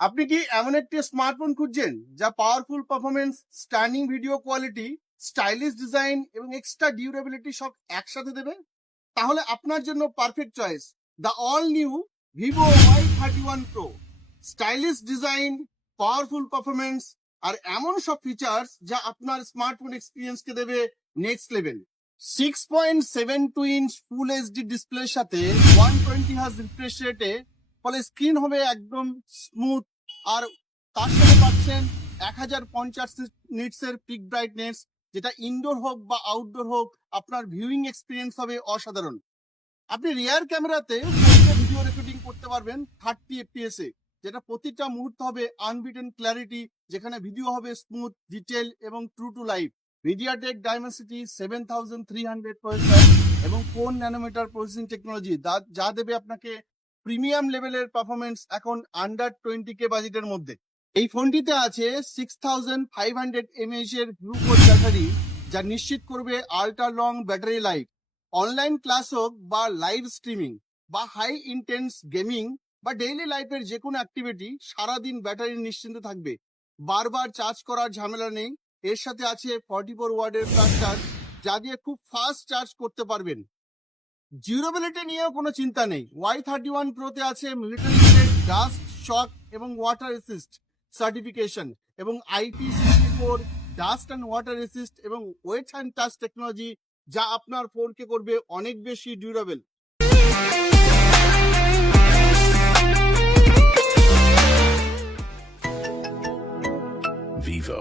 আপনি কি এমন একটি স্মার্টফোন খুঁজছেন যা powerful performance, standing video quality, stylish design এবং এক্সট্রা ডিউরেবিলিটি সব একসাথে দেবে? তাহলে আপনার জন্য perfect choice the all new Vivo Y31 pro. Stylish design, powerful performance আর এমন সব ফিচার্স যা আপনার স্মার্টফোন এক্সপিরিয়েন্সকে দেবে next level. 6.72 inch full HD ডিসপ্লের সাথে 120 হার্জ রিফ্রেশ রেটে, ফলে স্ক্রিন হবে একদম স্মুথ। আর তার সাথে পাচ্ছেন 1050 নিটসের পিক ব্রাইটনেস, যেটা ইনডোর হোক বা আউটডোর হোক আপনার ভিউইং এক্সপিরিয়েন্স হবে অসাধারণ। আপনি রিয়ার ক্যামেরাতে ভিডিও রেকর্ডিং করতে পারবেন 30 fps এ, যেটা প্রতিটা মুহূর্ত হবে আনবিটেন ক্ল্যারিটি, যেখানে ভিডিও হবে স্মুথ, ডিটেল এবং true to life. MediaTek Dimensity 7300 processor এবং 4 ন্যানোমিটার প্রসেসিং টেকনোলজি, যা দেবে আপনাকে প্রিমিয়াম লেভেলের পারফরমেন্স এখন আন্ডার 20K বাজেটের মধ্যে। এই ফোনটিতে আছে 6500 mAh এর গ্লুকোজ ব্যাটারি, যা নিশ্চিত করবে ultra long battery life. Online class হোক বা লাইভ স্ট্রিমিং বা হাই ইন্টেন্স গেমিং বা ডেইলি লাইফের যে কোনো অ্যাক্টিভিটি, সারাদিন ব্যাটারি নিশ্চিন্তে থাকবে। বারবার চার্জ করার ঝামেলা নেই। এর সাথে আছে 44 ওয়াটের ফাস্ট চার্জ, যা দিয়ে খুব ফাস্ট চার্জ করতে পারবেন। ডিউরেবিলিটি নিয়েও কোনো চিন্তা নেই। Y31 প্রোতে আছে মিলিটারি গ্রেড ডাস্ট, শক এবং ওয়াটার রেসিস্ট সার্টিফিকেশন এবং IP64 dust and water resist এবং ওয়েট অ্যান্ড টাচ টেকনোলজি, যা আপনার ফোনকে করবে অনেক বেশি ডিউরেবল। Vivo.